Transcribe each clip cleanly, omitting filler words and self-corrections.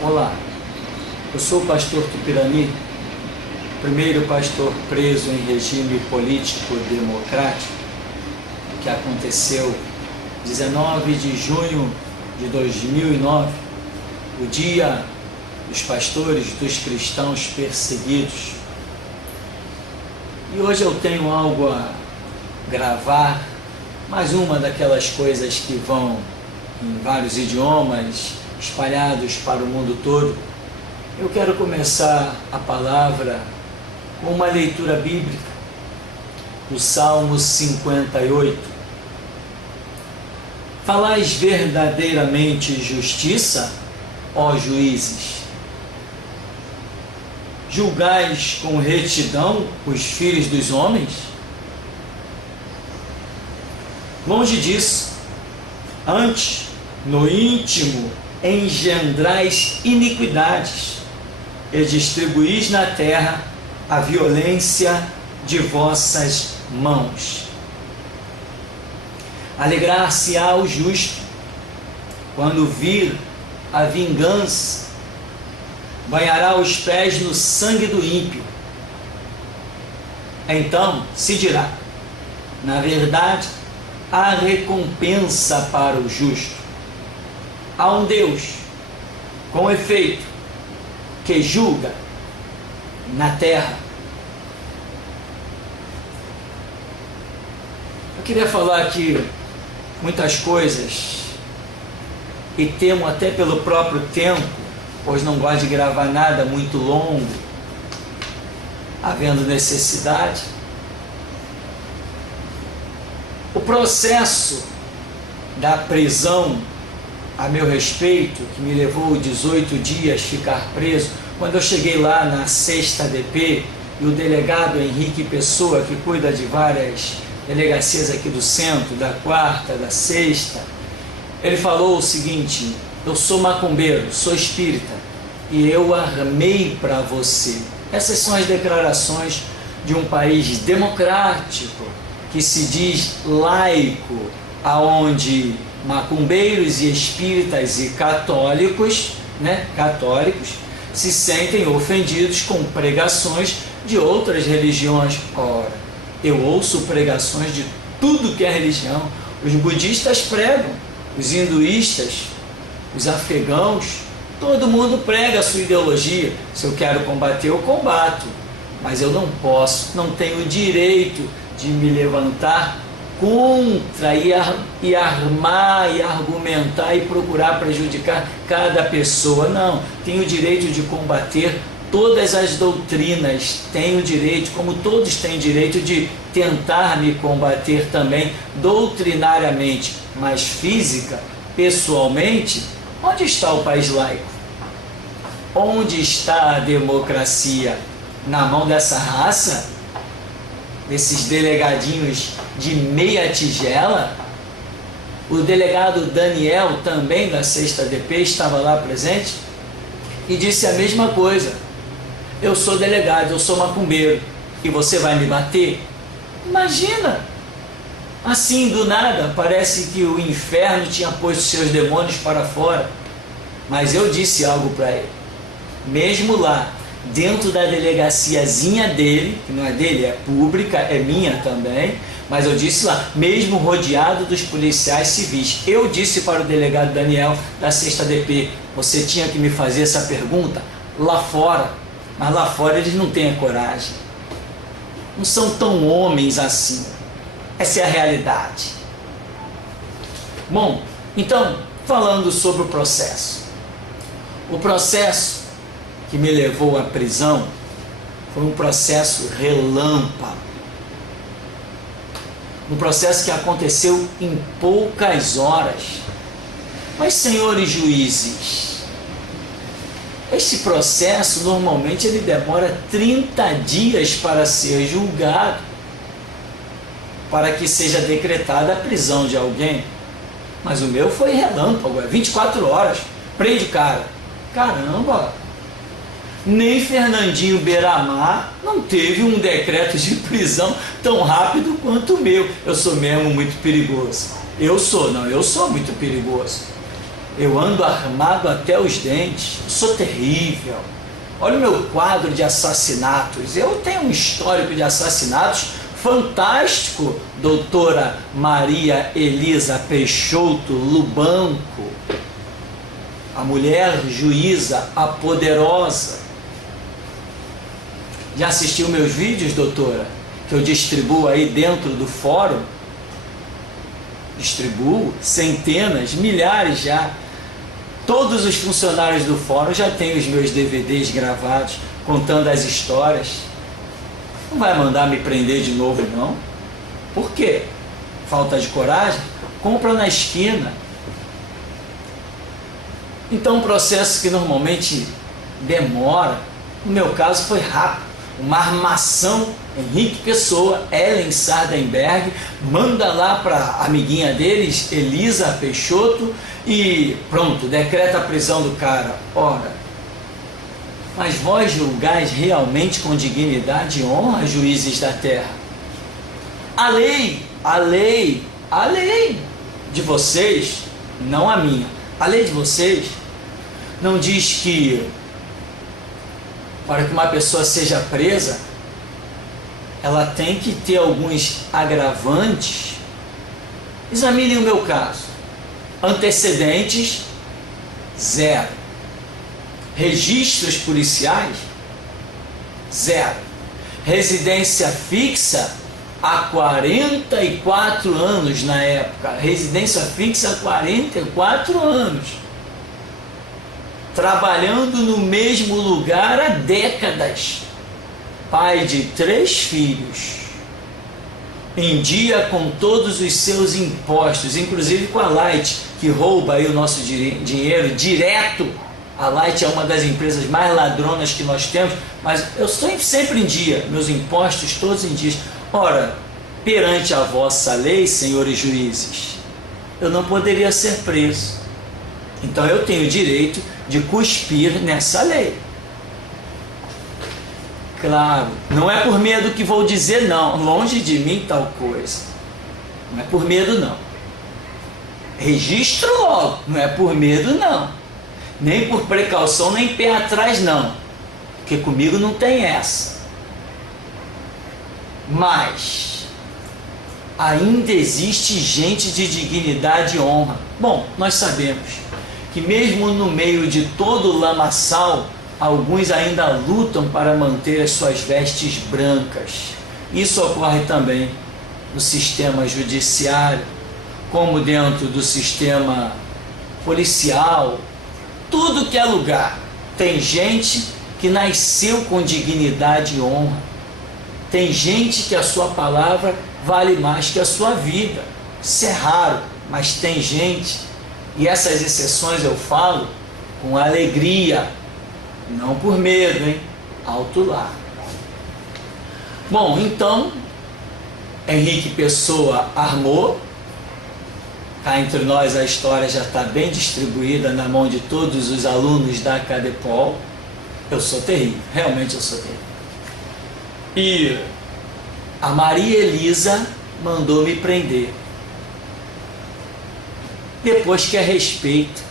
Olá, eu sou o pastor Tupirani, primeiro pastor preso em regime político democrático, que aconteceu 19 de junho de 2009, o dia dos pastores, dos cristãos perseguidos. E hoje eu tenho algo a gravar, mais uma daquelas coisas que vão em vários idiomas, espalhados para o mundo todo. Eu quero começar a palavra com uma leitura bíblica do Salmo 58. Falais verdadeiramente justiça, ó juízes. Julgais com retidão os filhos dos homens? Longe disso, antes, no íntimo, engendrais iniquidades e distribuís na terra a violência de vossas mãos. Alegrar-se-á o justo quando vir a vingança, banhará os pés no sangue do ímpio. Então se dirá: na verdade, há recompensa para o justo. Há um Deus, com efeito, que julga na terra. Eu queria falar aqui muitas coisas, e temo até pelo próprio tempo, pois não gosto de gravar nada muito longo, havendo necessidade. O processo da prisão a meu respeito, que me levou 18 dias ficar preso, quando eu cheguei lá na 6ª DP, e o delegado Henrique Pessoa, que cuida de várias delegacias aqui do centro, da 4ª, da 6ª, ele falou o seguinte: eu sou macumbeiro, sou espírita, e eu armei para você. Essas são as declarações de um país democrático, que se diz laico, aonde macumbeiros e espíritas e católicos, católicos, se sentem ofendidos com pregações de outras religiões. Ora, eu ouço pregações de tudo que é religião. Os budistas pregam, os hinduístas, os afegãos, todo mundo prega a sua ideologia. Se eu quero combater, eu combato, mas eu não posso, não tenho o direito de me levantar contra e armar e argumentar e procurar prejudicar cada pessoa. Não, tenho o direito de combater todas as doutrinas, tenho o direito, como todos têm direito, de tentar me combater também doutrinariamente, mas física, pessoalmente. Onde está o país laico? Onde está a democracia? Na mão dessa raça? Desses delegadinhos de meia tigela? O delegado Daniel, também da 6ª DP, estava lá presente e disse a mesma coisa: eu sou delegado, eu sou macumbeiro, e você vai me bater? Imagina! Assim, do nada, parece que o inferno tinha posto seus demônios para fora. Mas eu disse algo para ele, mesmo lá, dentro da delegaciazinha dele, que não é dele, é pública, é minha também, mas eu disse lá, mesmo rodeado dos policiais civis, eu disse para o delegado Daniel da 6ª DP: você tinha que me fazer essa pergunta lá fora, mas lá fora eles não têm a coragem, não são tão homens assim. Essa é a realidade. Bom, então, falando sobre o processo que me levou à prisão foi um processo relâmpago, um processo que aconteceu em poucas horas. Mas, senhores juízes, esse processo normalmente ele demora 30 dias para ser julgado, para que seja decretada a prisão de alguém. Mas o meu foi relâmpago, 24 horas, prende o cara. Caramba! Nem Fernandinho Beiramar não teve um decreto de prisão tão rápido quanto o meu. Eu sou mesmo muito perigoso. Eu sou muito perigoso. Eu ando armado até os dentes, sou terrível. Olha o meu quadro de assassinatos. Eu tenho um histórico de assassinatos fantástico, doutora Maria Elisa Peixoto Lubanco, a mulher juíza, a poderosa. Já assistiu meus vídeos, doutora? Que eu distribuo aí dentro do fórum? Distribuo centenas, milhares já. Todos os funcionários do fórum já têm os meus DVDs gravados, contando as histórias. Não vai mandar me prender de novo, não? Por quê? Falta de coragem? Compra na esquina. Então, um processo que normalmente demora, no meu caso foi rápido. Uma armação, Henrique Pessoa, Ellen Sardenberg, manda lá para a amiguinha deles, Elisa Peixoto, e pronto, decreta a prisão do cara. Ora, mas vós julgais realmente com dignidade e honra, juízes da terra? A lei de vocês, não a minha, a lei de vocês não diz que para que uma pessoa seja presa, ela tem que ter alguns agravantes. Examine o meu caso. Antecedentes, 0. Registros policiais, 0. Residência fixa há 44 anos na época. Residência fixa há 44 anos. Trabalhando no mesmo lugar há décadas. Pai de 3 filhos. Em dia com todos os seus impostos, inclusive com a Light, que rouba aí o nosso dinheiro direto. A Light é uma das empresas mais ladronas que nós temos, mas eu estou sempre em dia, meus impostos todos em dia. Ora, perante a vossa lei, senhores juízes, eu não poderia ser preso. Então eu tenho direito de cuspir nessa lei. Claro, não é por medo que vou dizer não, longe de mim tal coisa. Não é por medo não. Registro logo, não é por medo não. Nem por precaução, nem pé atrás não. Porque comigo não tem essa. Mas ainda existe gente de dignidade e honra. Bom, nós sabemos que mesmo no meio de todo o lamaçal, alguns ainda lutam para manter as suas vestes brancas. Isso ocorre também no sistema judiciário, como dentro do sistema policial. Tudo que é lugar. Tem gente que nasceu com dignidade e honra. Tem gente que a sua palavra vale mais que a sua vida. Isso é raro, mas tem gente, e essas exceções eu falo com alegria, não por medo, hein? Alto lá. Bom, então, Henrique Pessoa armou. Cá entre nós a história já está bem distribuída na mão de todos os alunos da Cadepol. Eu sou terrível, realmente eu sou terrível. E a Maria Elisa mandou me prender. Depois que a respeito,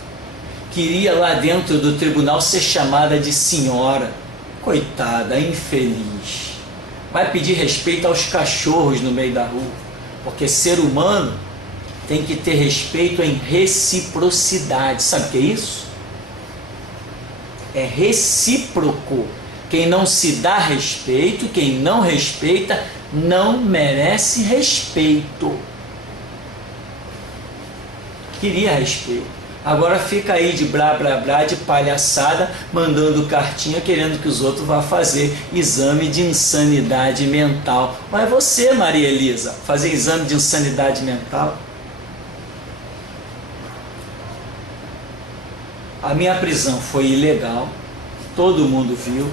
queria lá dentro do tribunal ser chamada de senhora. Coitada, infeliz. Vai pedir respeito aos cachorros no meio da rua, porque ser humano tem que ter respeito em reciprocidade. Sabe o que é isso? É recíproco. Quem não se dá respeito, quem não respeita, não merece respeito. Queria respeito. Agora fica aí de blá blá blá, de palhaçada, mandando cartinha querendo que os outros vá fazer exame de insanidade mental. Mas você, Maria Elisa, fazer exame de insanidade mental? A minha prisão foi ilegal, todo mundo viu.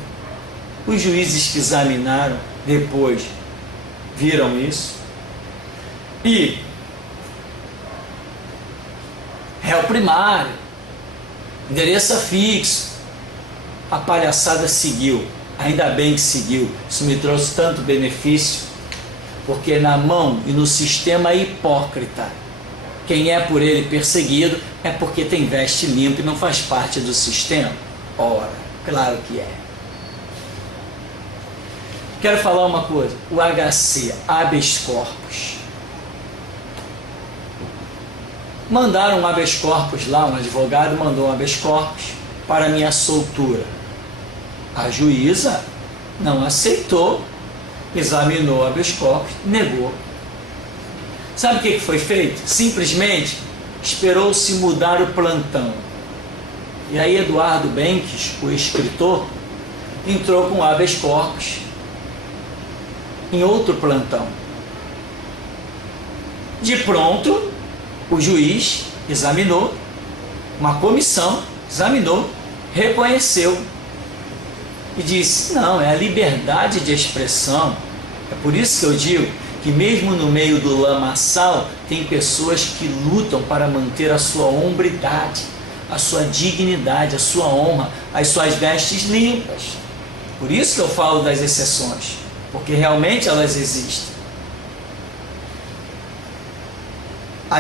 Os juízes que examinaram depois viram isso. E réu primário, endereço fixo. A palhaçada seguiu, ainda bem que seguiu. Isso me trouxe tanto benefício, porque na mão e no sistema hipócrita, quem é por ele perseguido é porque tem veste limpa e não faz parte do sistema. Ora, claro que é. Quero falar uma coisa, o HC, habeas corpus. Mandaram um habeas corpus lá, um advogado mandou um habeas corpus para minha soltura. A juíza não aceitou, examinou o habeas corpus, negou. Sabe o que foi feito? Simplesmente esperou-se mudar o plantão. E aí Eduardo Benques, o escritor, entrou com habeas corpus em outro plantão. De pronto, o juiz examinou, uma comissão examinou, reconheceu e disse: não, é a liberdade de expressão. É por isso que eu digo que mesmo no meio do lamaçal tem pessoas que lutam para manter a sua hombridade, a sua dignidade, a sua honra, as suas vestes limpas. Por isso que eu falo das exceções, porque realmente elas existem.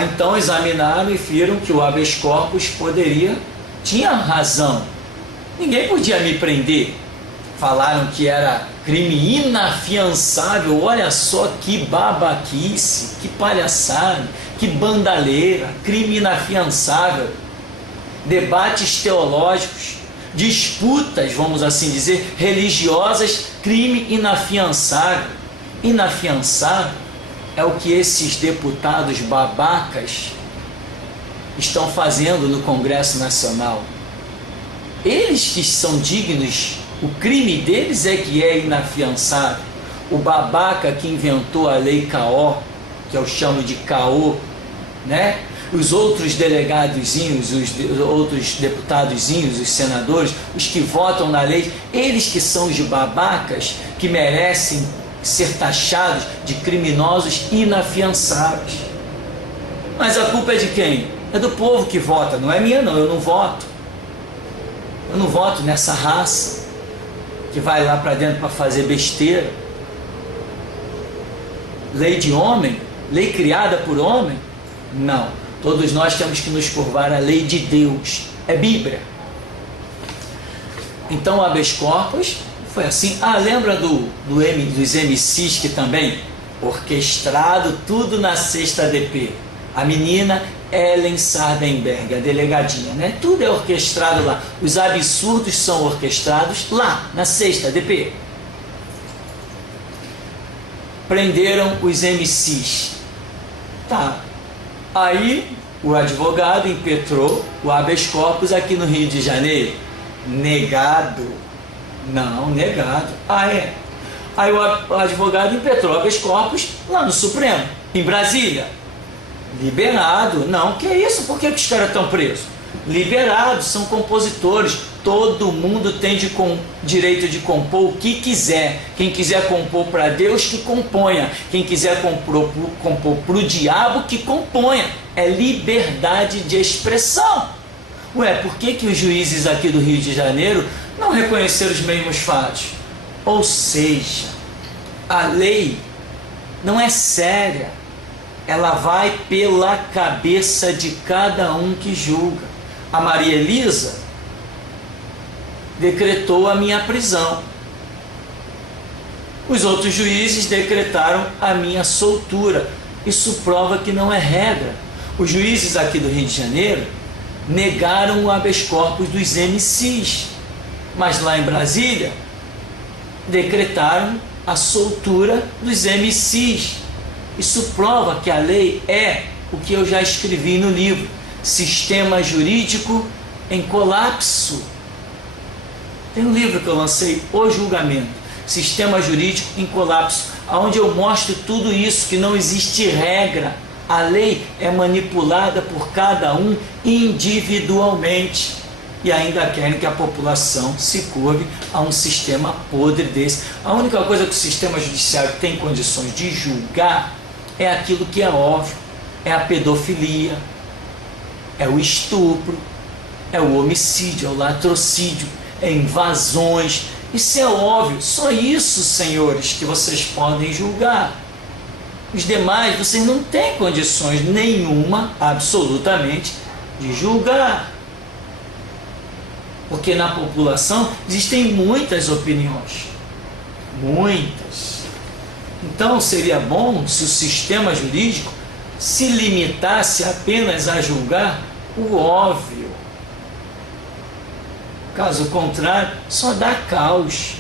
Então examinaram e viram que o habeas corpus tinha razão. Ninguém podia me prender. Falaram que era crime inafiançável. Olha só que babaquice, que palhaçada, que bandalheira, crime inafiançável. Debates teológicos, disputas, vamos assim dizer, religiosas, crime inafiançável. Inafiançável é o que esses deputados babacas estão fazendo no Congresso Nacional. Eles que são dignos, o crime deles é que é inafiançável. O babaca que inventou a lei CAO, que eu chamo de CAO, né? Os outros delegadozinhos, os outros deputadozinhos, os senadores, os que votam na lei, eles que são os babacas que merecem ser taxados de criminosos inafiançáveis. Mas a culpa é de quem? É do povo que vota, não é minha não, eu não voto. Eu não voto nessa raça que vai lá para dentro para fazer besteira. Lei de homem? Lei criada por homem? Não. Todos nós temos que nos curvar à lei de Deus. É Bíblia. Então, o habeas corpus foi assim. Lembra dos MCs que também? Orquestrado, tudo na sexta DP. A menina Ellen Sardenberg, a delegadinha, né? Tudo é orquestrado lá. Os absurdos são orquestrados lá, na sexta DP. Prenderam os MCs. Tá. Aí o advogado impetrou o habeas corpus aqui no Rio de Janeiro. Negado. Não, negado. É. Aí o advogado impetrou o habeas corpus lá no Supremo, em Brasília. Liberado. Não, que isso? Por que os caras estão presos? Liberados, são compositores. Todo mundo tem direito de compor o que quiser. Quem quiser compor para Deus, que componha. Quem quiser compor para o diabo, que componha. É liberdade de expressão. Por que os juízes aqui do Rio de Janeiro não reconheceram os mesmos fatos? Ou seja, a lei não é séria. Ela vai pela cabeça de cada um que julga. A Maria Elisa decretou a minha prisão. Os outros juízes decretaram a minha soltura. Isso prova que não é regra. Os juízes aqui do Rio de Janeiro negaram o habeas corpus dos MCs, mas lá em Brasília decretaram a soltura dos MCs. Isso prova que a lei é o que eu já escrevi no livro, Sistema Jurídico em Colapso. Tem um livro que eu lancei, O Julgamento, Sistema Jurídico em Colapso, onde eu mostro tudo isso, que não existe regra. A lei é manipulada por cada um individualmente. E ainda querem que a população se curve a um sistema podre desse. A única coisa que o sistema judiciário tem condições de julgar é aquilo que é óbvio. É a pedofilia, é o estupro, é o homicídio, é o latrocínio, é invasões. Isso é óbvio. Só isso, senhores, que vocês podem julgar. Os demais, vocês não têm condições nenhuma, absolutamente, de julgar. Porque na população existem muitas opiniões. Muitas. Então seria bom se o sistema jurídico se limitasse apenas a julgar o óbvio. Caso contrário, só dá caos.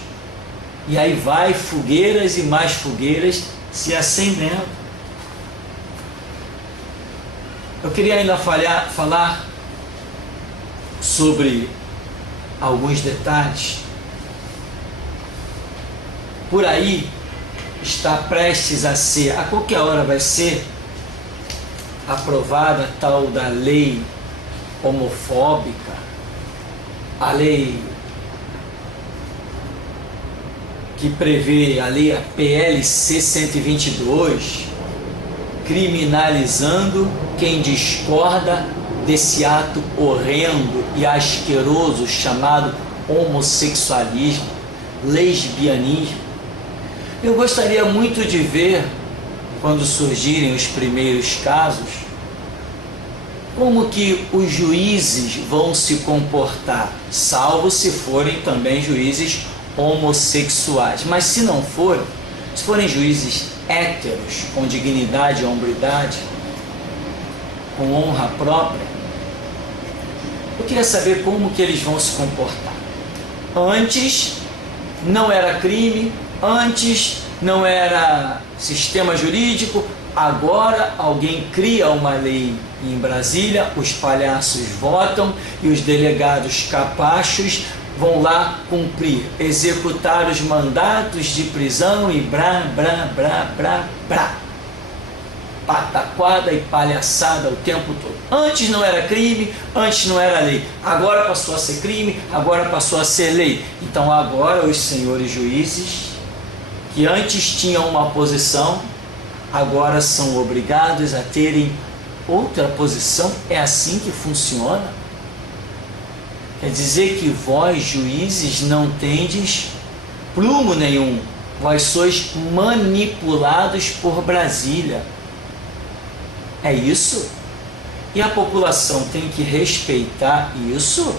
E aí vai fogueiras e mais fogueiras se acendendo. Eu queria ainda falar sobre alguns detalhes. Por aí está prestes a ser, a qualquer hora vai ser aprovada a tal da lei homofóbica, a lei que prevê, a lei PLC 122, criminalizando quem discorda desse ato horrendo e asqueroso chamado homossexualismo, lesbianismo. Eu gostaria muito de ver, quando surgirem os primeiros casos, como que os juízes vão se comportar, salvo se forem também juízes homossexuais. Mas se não forem, se forem juízes héteros, com dignidade e hombridade, com honra própria, eu queria saber como que eles vão se comportar. Antes não era crime, antes não era sistema jurídico, agora alguém cria uma lei em Brasília, os palhaços votam e os delegados capachos vão lá cumprir, executar os mandatos de prisão e brá. Pataquada e palhaçada o tempo todo. Antes não era crime, antes não era lei. Agora passou a ser crime, agora passou a ser lei. Então agora os senhores juízes, que antes tinham uma posição, agora são obrigados a terem outra posição. É assim que funciona? Quer dizer que vós, juízes, não tendes prumo nenhum. Vós sois manipulados por Brasília. É isso? E a população tem que respeitar isso?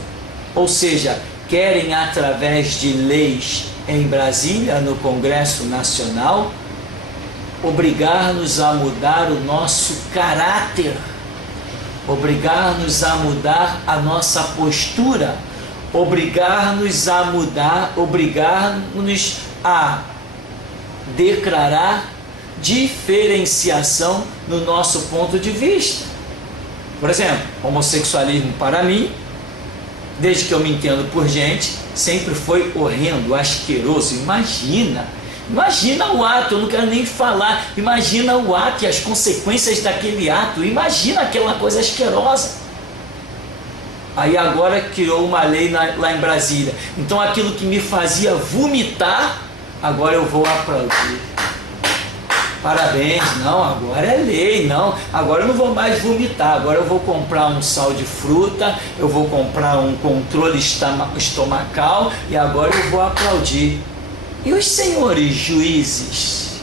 Ou seja, querem através de leis em Brasília, no Congresso Nacional, obrigar-nos a mudar o nosso caráter, obrigar-nos a mudar a nossa postura, obrigar-nos a mudar, obrigar-nos a declarar diferenciação no nosso ponto de vista. Por exemplo, homossexualismo para mim, desde que eu me entendo por gente, sempre foi horrendo, asqueroso. Imagina o ato, eu não quero nem falar, imagina o ato e as consequências daquele ato, imagina aquela coisa asquerosa. Aí agora criou uma lei lá em Brasília, então aquilo que me fazia vomitar, agora eu vou aplaudir. Parabéns, não, agora é lei, não, agora eu não vou mais vomitar, agora eu vou comprar um sal de fruta, eu vou comprar um controle estomacal e agora eu vou aplaudir. E os senhores juízes,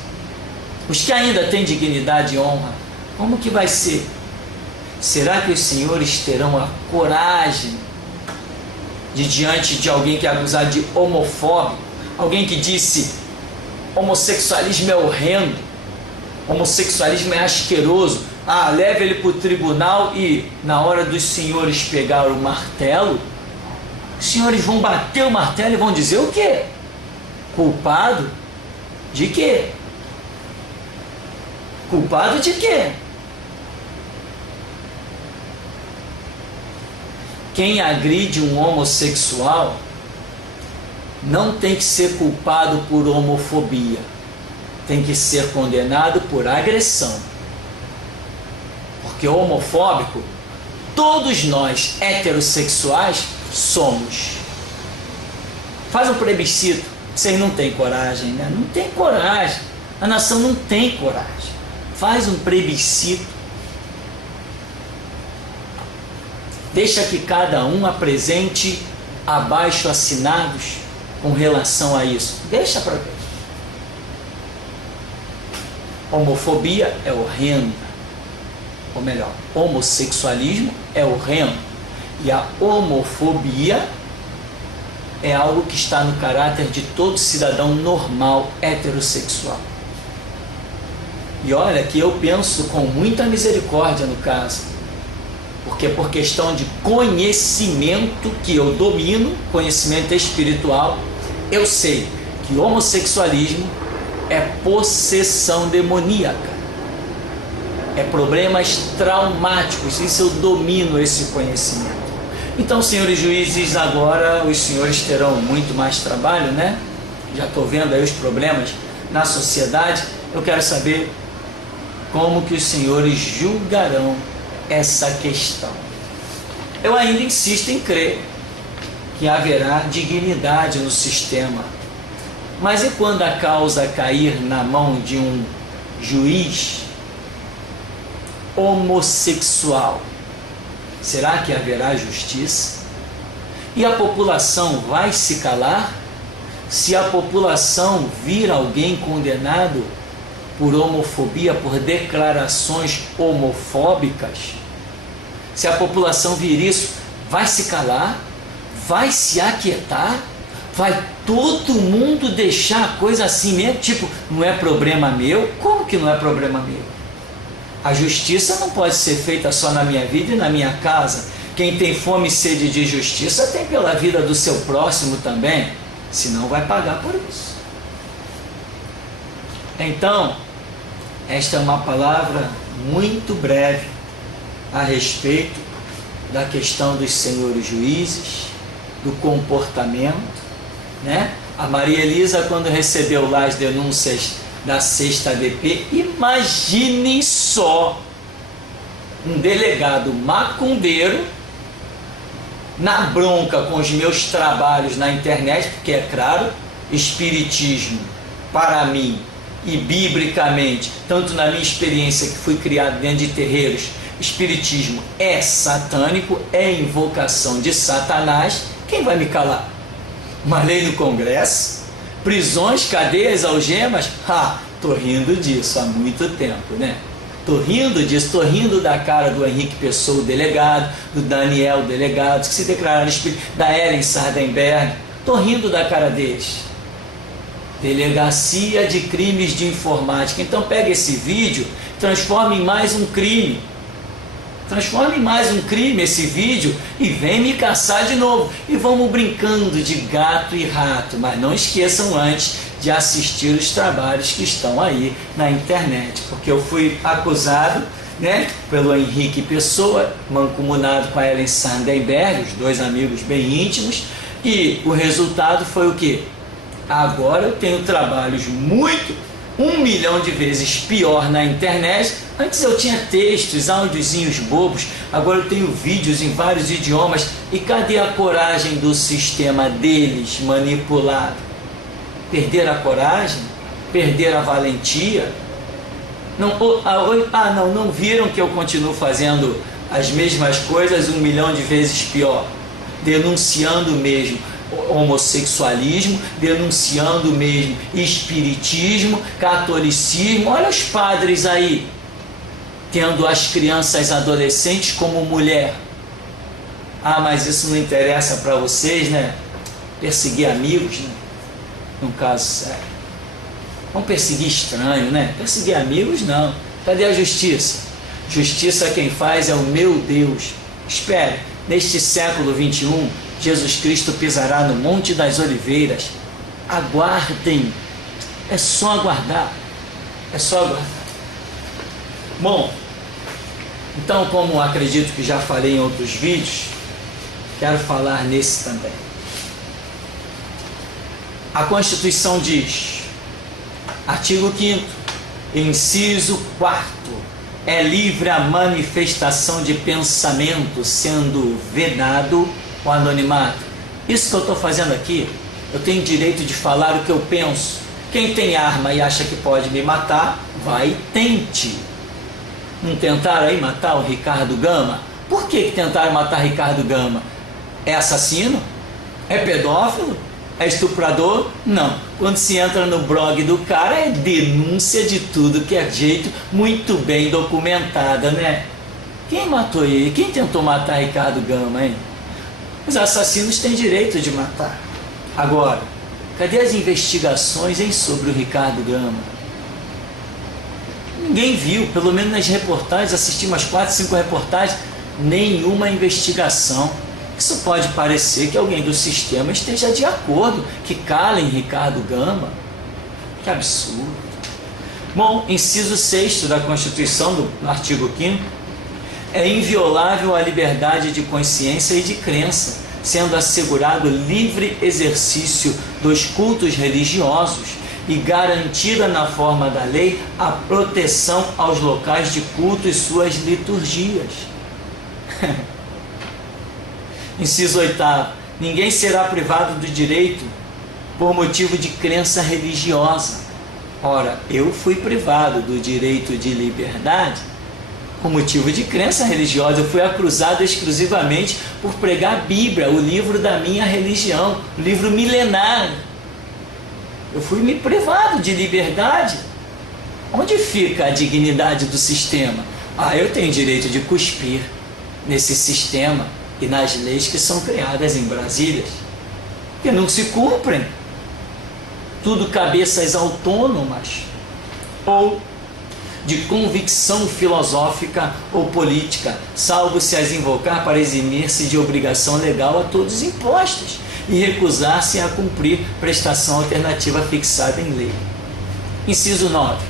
os que ainda têm dignidade e honra, como que vai ser? Será que os senhores terão a coragem de, diante de alguém que é acusado de homofóbico, alguém que disse homossexualismo é horrendo, homossexualismo é asqueroso, leve ele para o tribunal e na hora dos senhores pegar o martelo, os senhores vão bater o martelo e vão dizer o quê? Culpado de quê? Culpado de quê? Quem agride um homossexual não tem que ser culpado por homofobia. Tem que ser condenado por agressão. Porque homofóbico, todos nós heterossexuais somos. Faz um plebiscito. Vocês não têm coragem, né? Não tem coragem. A nação não tem coragem. Faz um plebiscito. Deixa que cada um apresente abaixo assinados com relação a isso. Deixa para ver. Homofobia é horrenda. Ou melhor, homossexualismo é horrendo. E a homofobia é algo que está no caráter de todo cidadão normal heterossexual. E olha que eu penso com muita misericórdia no caso, porque por questão de conhecimento que eu domino, conhecimento espiritual, eu sei que o homossexualismo é possessão demoníaca, é problemas traumáticos, isso eu domino esse conhecimento. Então, senhores juízes, agora os senhores terão muito mais trabalho, né? Já estou vendo aí os problemas na sociedade. Eu quero saber como que os senhores julgarão essa questão. Eu ainda insisto em crer que haverá dignidade no sistema. Mas e quando a causa cair na mão de um juiz homossexual? Será que haverá justiça? E a população vai se calar? Se a população vir alguém condenado por homofobia, por declarações homofóbicas, se a população vir isso, vai se calar? Vai se aquietar? Vai todo mundo deixar a coisa assim mesmo? Tipo, não é problema meu? Como que não é problema meu? A justiça não pode ser feita só na minha vida e na minha casa. Quem tem fome e sede de justiça tem pela vida do seu próximo também, senão vai pagar por isso. Então, esta é uma palavra muito breve a respeito da questão dos senhores juízes, do comportamento, né? A Maria Elisa, quando recebeu lá as denúncias da 6ª ADP, imaginem só um delegado macumbeiro na bronca com os meus trabalhos na internet, porque é claro, espiritismo para mim e biblicamente, tanto na minha experiência que fui criado dentro de terreiros, espiritismo é satânico, é invocação de Satanás. Quem vai me calar? Uma lei no Congresso? Prisões, cadeias, algemas? Tô rindo disso há muito tempo, né? Tô rindo disso, tô rindo da cara do Henrique Pessoa, o delegado, do Daniel, o delegado, que se declararam espíritos, da Ellen Sardenberg. Tô rindo da cara deles. Delegacia de Crimes de Informática. Então pega esse vídeo, transforma em mais um crime. Transforme em mais um crime esse vídeo e vem me caçar de novo. E vamos brincando de gato e rato. Mas não esqueçam antes de assistir os trabalhos que estão aí na internet. Porque eu fui acusado, né, pelo Henrique Pessoa, mancomunado com a Ellen Sardenberg, os dois amigos bem íntimos. E o resultado foi o quê? Agora eu tenho trabalhos 1 milhão de vezes pior na internet. Antes eu tinha textos, áudiozinhos bobos, agora eu tenho vídeos em vários idiomas. E cadê a coragem do sistema deles manipulado? Perder a coragem? Perder a valentia? Não viram que eu continuo fazendo as mesmas coisas 1 milhão de vezes pior? Denunciando mesmo homossexualismo, denunciando mesmo espiritismo, catolicismo. Olha os padres aí, tendo as crianças adolescentes como mulher. Mas isso não interessa para vocês, né? Perseguir amigos, né? Num caso sério. Vamos perseguir estranho, né? Perseguir amigos, não. Cadê a justiça? Justiça quem faz é o meu Deus. Espere, neste século 21, Jesus Cristo pisará no Monte das Oliveiras. Aguardem. É só aguardar. É só aguardar. Bom, então, como acredito que já falei em outros vídeos, quero falar nesse também. A Constituição diz, artigo 5º, inciso 4º, é livre a manifestação de pensamento, sendo vedado o anonimato. Isso que eu estou fazendo aqui, eu tenho direito de falar o que eu penso. Quem tem arma e acha que pode me matar, vai e tente. Não tentaram aí matar o Ricardo Gama? Por que tentaram matar Ricardo Gama? É assassino? É pedófilo? É estuprador? Não. Quando se entra no blog do cara, é denúncia de tudo que é jeito, muito bem documentada, né? Quem matou ele? Quem tentou matar Ricardo Gama, hein? Os assassinos têm direito de matar. Agora, cadê as investigações sobre o Ricardo Gama? Ninguém viu, pelo menos nas reportagens, assisti umas 4, 5 reportagens, nenhuma investigação. Isso pode parecer que alguém do sistema esteja de acordo, que calem Ricardo Gama. Que absurdo. Bom, inciso 6º da Constituição, do artigo 5º, é inviolável a liberdade de consciência e de crença, sendo assegurado livre exercício dos cultos religiosos e garantida na forma da lei a proteção aos locais de culto e suas liturgias. Inciso 8º. Ninguém será privado do direito por motivo de crença religiosa. Ora, eu fui privado do direito de liberdade por motivo de crença religiosa. Eu fui acusado exclusivamente por pregar a Bíblia, o livro da minha religião, o livro milenário. Eu fui me privado de liberdade. Onde fica a dignidade do sistema? Eu tenho direito de cuspir nesse sistema e nas leis que são criadas em Brasília, que não se cumprem. Tudo cabeças autônomas, ou de convicção filosófica ou política, salvo se as invocar para eximir-se de obrigação legal a todos impostos e recusar-se a cumprir prestação alternativa fixada em lei. Inciso 9.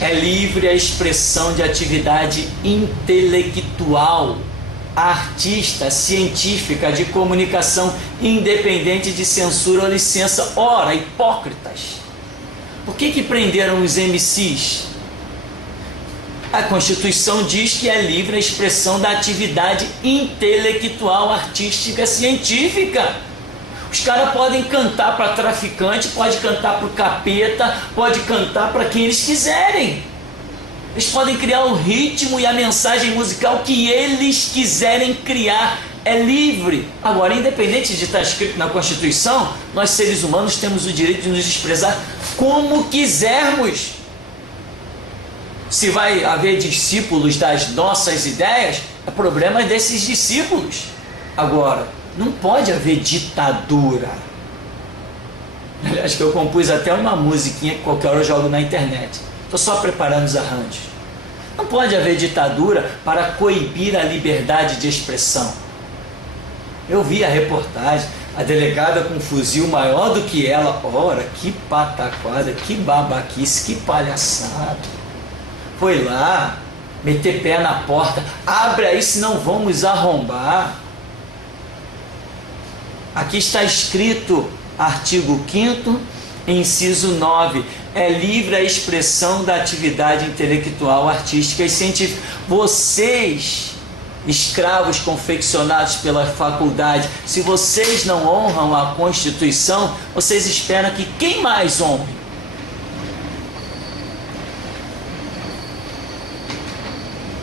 É livre a expressão de atividade intelectual, artista, científica, de comunicação, independente de censura ou licença. Ora, hipócritas! Por que prenderam os MCs? A Constituição diz que é livre a expressão da atividade intelectual, artística, científica. Os caras podem cantar para traficante, pode cantar para o capeta, pode cantar para quem eles quiserem. Eles podem criar o ritmo e a mensagem musical que eles quiserem criar. É livre. Agora, independente de estar escrito na Constituição, nós seres humanos temos o direito de nos expressar como quisermos. Se vai haver discípulos das nossas ideias, é problema desses discípulos. Agora, não pode haver ditadura. Aliás, que eu compus até uma musiquinha que qualquer hora eu jogo na internet. Estou só preparando os arranjos. Não pode haver ditadura para coibir a liberdade de expressão. Eu vi a reportagem, a delegada com um fuzil maior do que ela. Ora, que pataquada, que babaquice, que palhaçada. Foi lá, meter pé na porta. Abre aí, senão vamos arrombar. Aqui está escrito, artigo 5º, inciso 9. É livre a expressão da atividade intelectual, artística e científica. Vocês, escravos confeccionados pela faculdade, se vocês não honram a Constituição, vocês esperam que quem mais honre?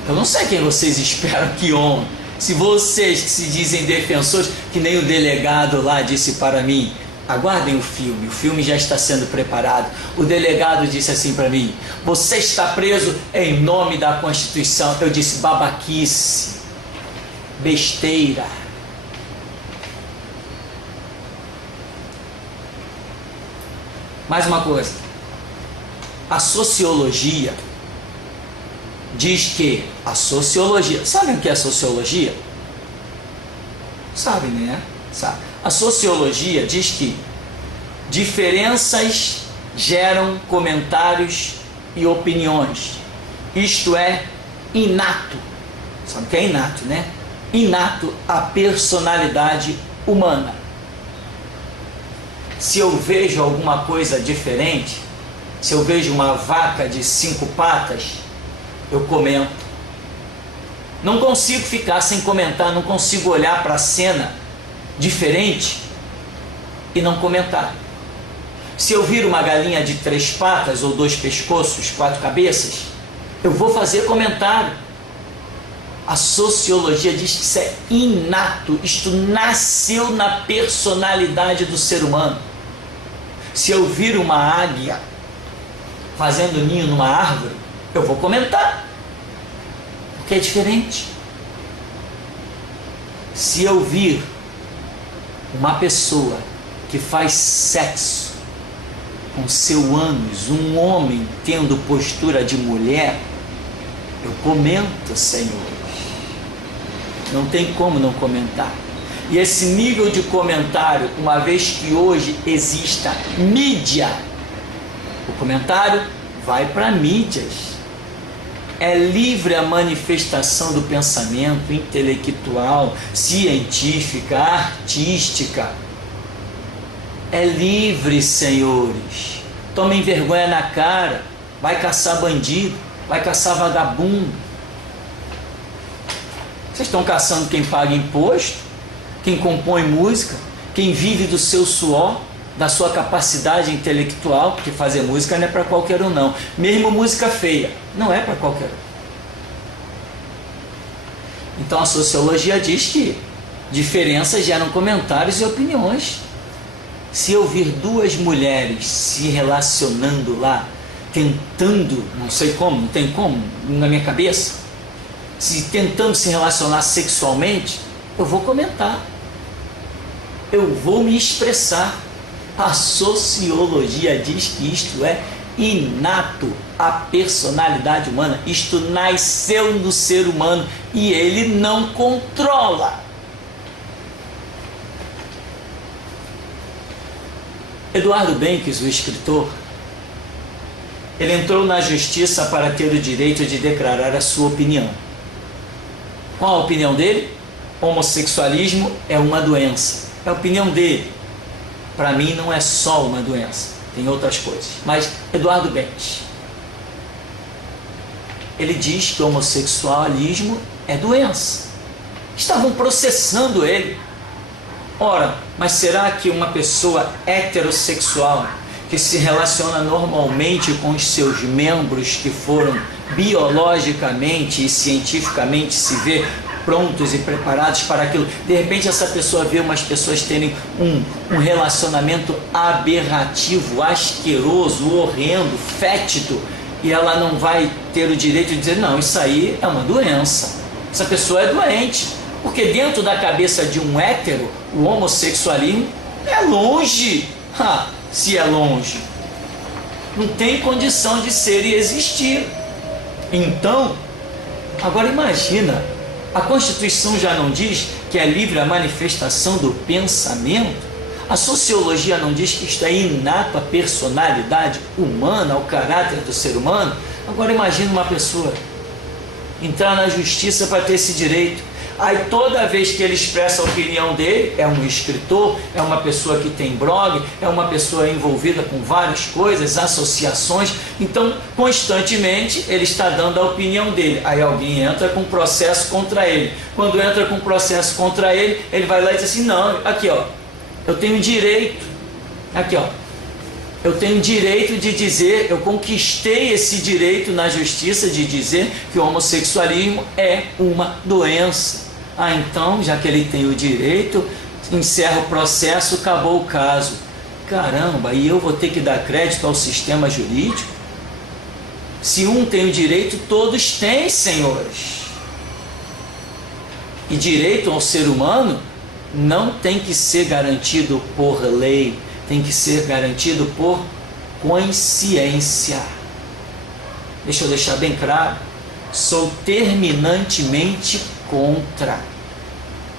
Eu não sei quem vocês esperam que honre. Se vocês que se dizem defensores, que nem o delegado lá disse para mim, aguardem o filme já está sendo preparado. O delegado disse assim para mim: você está preso em nome da Constituição. Eu disse: babaquice, besteira. Mais uma coisa, a sociologia diz que a sociologia, sabem o que é sociologia? Sabem, né? Sabe. A sociologia diz que diferenças geram comentários e opiniões. Isto é inato. Sabe o que é inato, né? Inato à personalidade humana. Se eu vejo alguma coisa diferente, se eu vejo uma vaca de 5 patas, eu comento. Não consigo ficar sem comentar, não consigo olhar para a cena diferente e não comentar. Se eu vir uma galinha de 3 patas ou 2 pescoços, 4 cabeças, eu vou fazer comentário. A sociologia diz que isso é inato, isto nasceu na personalidade do ser humano. Se eu vir uma águia fazendo ninho numa árvore, eu vou comentar, porque é diferente. Se eu vir Uma pessoa que faz sexo com seu ânus, um homem tendo postura de mulher, eu comento, Senhor. Não tem como não comentar. E esse nível de comentário, uma vez que hoje exista mídia, o comentário vai para mídias. É livre a manifestação do pensamento intelectual, científica, artística. É livre, senhores. Tomem vergonha na cara. Vai caçar bandido, vai caçar vagabundo. Vocês estão caçando quem paga imposto, quem compõe música, quem vive do seu suor, da sua capacidade intelectual, porque fazer música não é para qualquer um não. Mesmo música feia, não é para qualquer um. Então a sociologia diz que diferenças geram comentários e opiniões. Se eu vir duas mulheres se relacionando lá, tentando, não sei como, não tem como, na minha cabeça, tentando se relacionar sexualmente, eu vou comentar. Eu vou me expressar. A sociologia diz que isto é inato à personalidade humana. Isto nasceu no ser humano e ele não controla. Eduardo Benkes, o escritor, ele entrou na justiça para ter o direito de declarar a sua opinião. Qual a opinião dele? Homossexualismo é uma doença. É a opinião dele. Para mim não é só uma doença, tem outras coisas. Mas Eduardo Benkes, ele diz que o homossexualismo é doença. Estavam processando ele. Ora, mas será que uma pessoa heterossexual que se relaciona normalmente com os seus membros que foram biologicamente e cientificamente se vê prontos e preparados para aquilo, de repente essa pessoa vê umas pessoas terem um relacionamento aberrativo, asqueroso, horrendo, fétido, e ela não vai ter o direito de dizer, não, isso aí é uma doença, essa pessoa é doente, porque dentro da cabeça de um hétero, o homossexualismo é longe. Se é longe, não tem condição de ser e existir. Então, agora imagina, a Constituição já não diz que é livre a manifestação do pensamento? A sociologia não diz que isto é inato à personalidade humana, ao caráter do ser humano? Agora imagina uma pessoa entrar na justiça para ter esse direito. Aí toda vez que ele expressa a opinião dele, é um escritor, é uma pessoa que tem blog, é uma pessoa envolvida com várias coisas, associações, então constantemente ele está dando a opinião dele. Aí alguém entra com processo contra ele. Quando entra com processo contra ele, ele vai lá e diz assim, não, aqui ó, eu tenho direito, aqui ó, eu tenho direito de dizer, eu conquistei esse direito na justiça de dizer que o homossexualismo é uma doença. Então, já que ele tem o direito, encerra o processo, acabou o caso. Caramba, e eu vou ter que dar crédito ao sistema jurídico? Se um tem o direito, todos têm, senhores. E direito ao ser humano não tem que ser garantido por lei, tem que ser garantido por consciência. Deixa eu deixar bem claro, sou terminantemente contra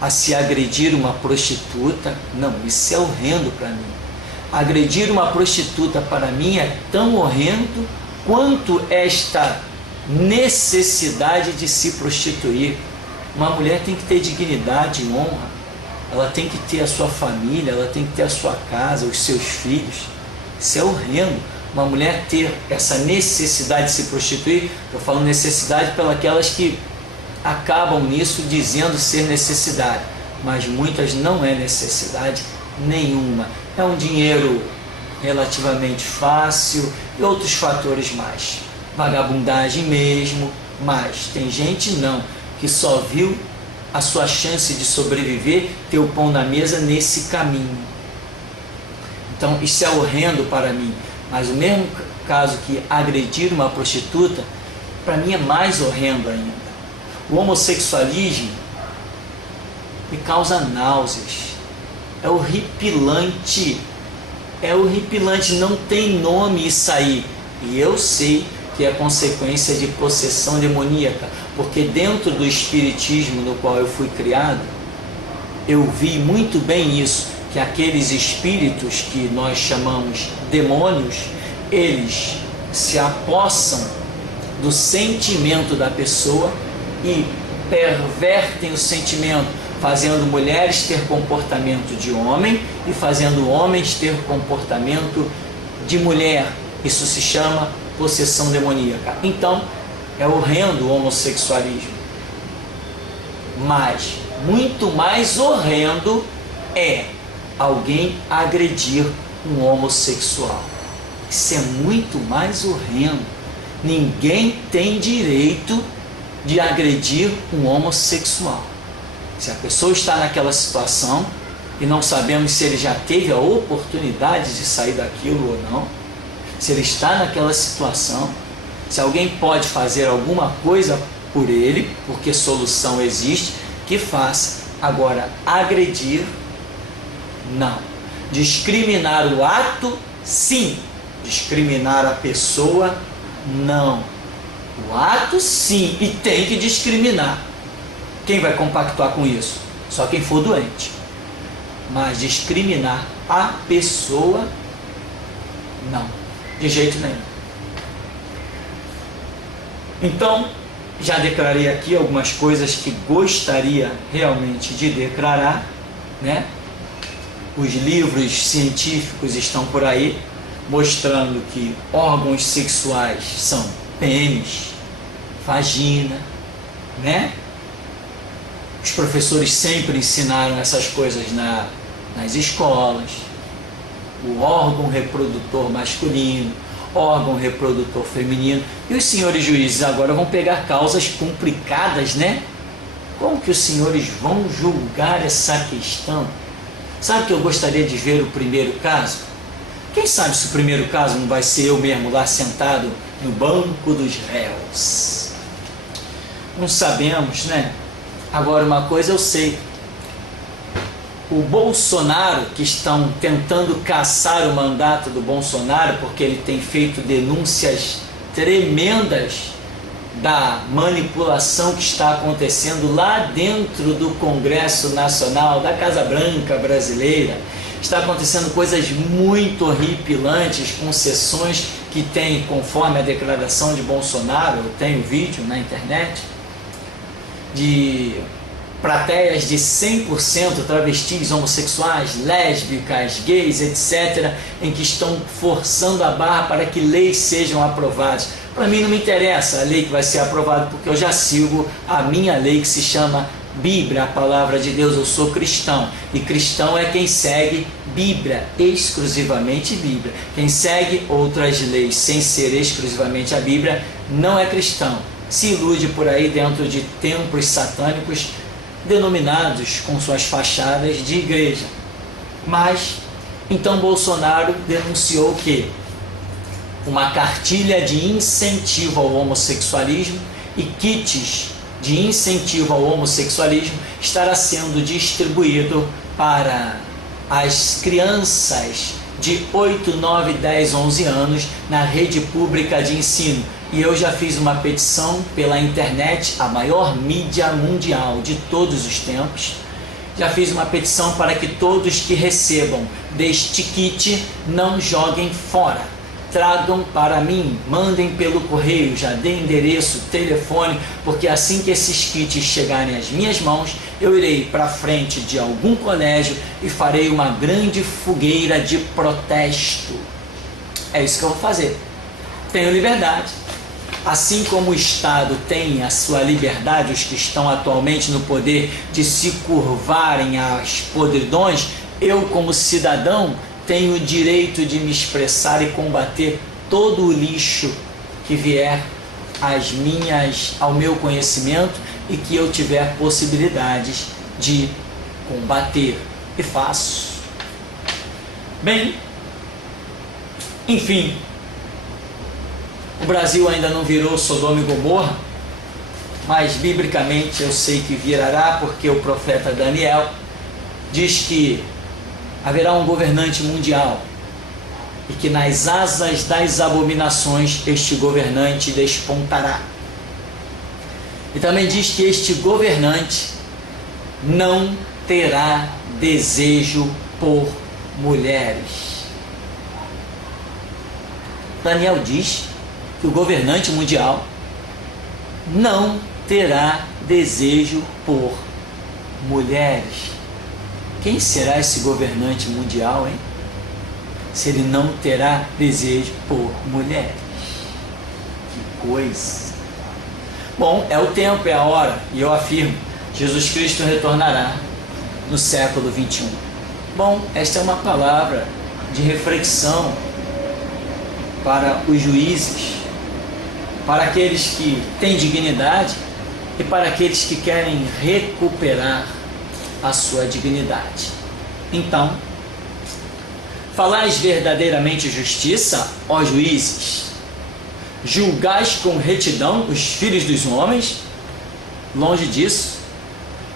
a se agredir uma prostituta. Não, isso é horrendo para mim. Agredir uma prostituta para mim é tão horrendo quanto esta necessidade de se prostituir. Uma mulher tem que ter dignidade e honra. Ela tem que ter a sua família, ela tem que ter a sua casa, os seus filhos. Isso é horrendo. Uma mulher ter essa necessidade de se prostituir, eu falo necessidade pelas que acabam nisso dizendo ser necessidade, mas muitas não é necessidade nenhuma. É um dinheiro relativamente fácil e outros fatores mais. Vagabundagem mesmo, mas tem gente não, que só viu a sua chance de sobreviver, ter o pão na mesa nesse caminho. Então isso é horrendo para mim, mas o mesmo caso que agredir uma prostituta, para mim é mais horrendo ainda. O homossexualismo me causa náuseas, é horripilante. É horripilante, não tem nome isso aí. E eu sei que é consequência de possessão demoníaca, porque dentro do espiritismo no qual eu fui criado, eu vi muito bem isso, que aqueles espíritos que nós chamamos demônios, eles se apossam do sentimento da pessoa e pervertem o sentimento, fazendo mulheres ter comportamento de homem e fazendo homens ter comportamento de mulher. Isso se chama possessão demoníaca. Então, é horrendo o homossexualismo. Mas, muito mais horrendo é alguém agredir um homossexual. Isso é muito mais horrendo. Ninguém tem direito de agredir um homossexual. Se a pessoa está naquela situação e não sabemos se ele já teve a oportunidade de sair daquilo ou não, se ele está naquela situação, se alguém pode fazer alguma coisa por ele, porque solução existe, que faça. Agora, agredir, não. Discriminar o ato, sim. Discriminar a pessoa, não. O ato, sim, e tem que discriminar. Quem vai compactuar com isso? Só quem for doente. Mas discriminar a pessoa, não. De jeito nenhum. Então, já declarei aqui algumas coisas que gostaria realmente de declarar, né? Os livros científicos estão por aí, mostrando que órgãos sexuais são pênis, vagina, né? Os professores sempre ensinaram essas coisas nas escolas. O órgão reprodutor masculino, órgão reprodutor feminino. E os senhores juízes agora vão pegar causas complicadas, né? Como que os senhores vão julgar essa questão? Sabe que eu gostaria de ver o primeiro caso? Quem sabe se o primeiro caso não vai ser eu mesmo lá sentado no banco dos réus? Não sabemos, né? Agora, uma coisa eu sei. O Bolsonaro, que estão tentando caçar o mandato do Bolsonaro, porque ele tem feito denúncias tremendas da manipulação que está acontecendo lá dentro do Congresso Nacional, da Casa Branca brasileira. Está acontecendo coisas muito horripilantes, com sessões que tem, conforme a declaração de Bolsonaro, eu tenho vídeo na internet, de plateias de 100% travestis, homossexuais, lésbicas, gays, etc., em que estão forçando a barra para que leis sejam aprovadas. Para mim não me interessa a lei que vai ser aprovada, porque eu já sigo a minha lei que se chama Bíblia, a palavra de Deus. Eu sou cristão, e cristão é quem segue Bíblia, exclusivamente Bíblia. Quem segue outras leis sem ser exclusivamente a Bíblia não é cristão. Se ilude por aí dentro de templos satânicos denominados com suas fachadas de igreja. Mas, então Bolsonaro denunciou que uma cartilha de incentivo ao homossexualismo e kits de incentivo ao homossexualismo estará sendo distribuído para as crianças de 8, 9, 10, 11 anos na rede pública de ensino. E eu já fiz uma petição pela internet, a maior mídia mundial de todos os tempos. Já fiz uma petição para que todos que recebam deste kit não joguem fora. Tragam para mim, mandem pelo correio, já dei endereço, telefone, porque assim que esses kits chegarem às minhas mãos, eu irei para frente de algum colégio e farei uma grande fogueira de protesto. É isso que eu vou fazer. Tenho liberdade. Assim como o Estado tem a sua liberdade, os que estão atualmente no poder, de se curvarem às podridões, eu, como cidadão, tenho o direito de me expressar e combater todo o lixo que vier ao meu conhecimento e que eu tiver possibilidades de combater. E faço. Bem, enfim, o Brasil ainda não virou Sodoma e Gomorra, mas biblicamente eu sei que virará, porque o profeta Daniel diz que haverá um governante mundial e que nas asas das abominações este governante despontará. E também diz que este governante não terá desejo por mulheres. Daniel diz que o governante mundial não terá desejo por mulheres. Quem será esse governante mundial, hein? Se ele não terá desejo por mulheres. Que coisa! Bom, é o tempo, é a hora, e eu afirmo, Jesus Cristo retornará no século 21. Bom, esta é uma palavra de reflexão para os juízes, para aqueles que têm dignidade e para aqueles que querem recuperar a sua dignidade. Então, falais verdadeiramente justiça, ó juízes, julgais com retidão os filhos dos homens, longe disso,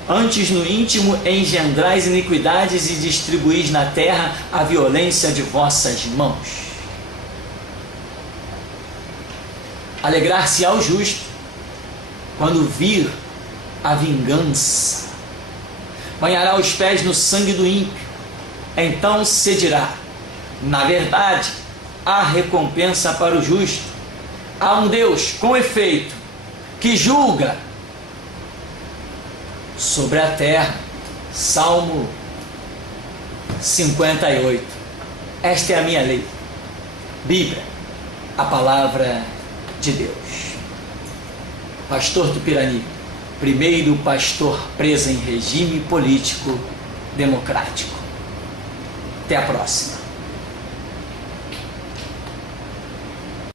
antes no íntimo engendrais iniquidades e distribuís na terra a violência de vossas mãos. Alegrar-se-á o justo quando vir a vingança, banhará os pés no sangue do ímpio, então se dirá: na verdade, há recompensa para o justo, há um Deus, com efeito, que julga sobre a terra. Salmo 58. Esta é a minha lei. Bíblia, a palavra de Deus. Pastor Tupirani, primeiro pastor preso em regime político democrático. Até a próxima.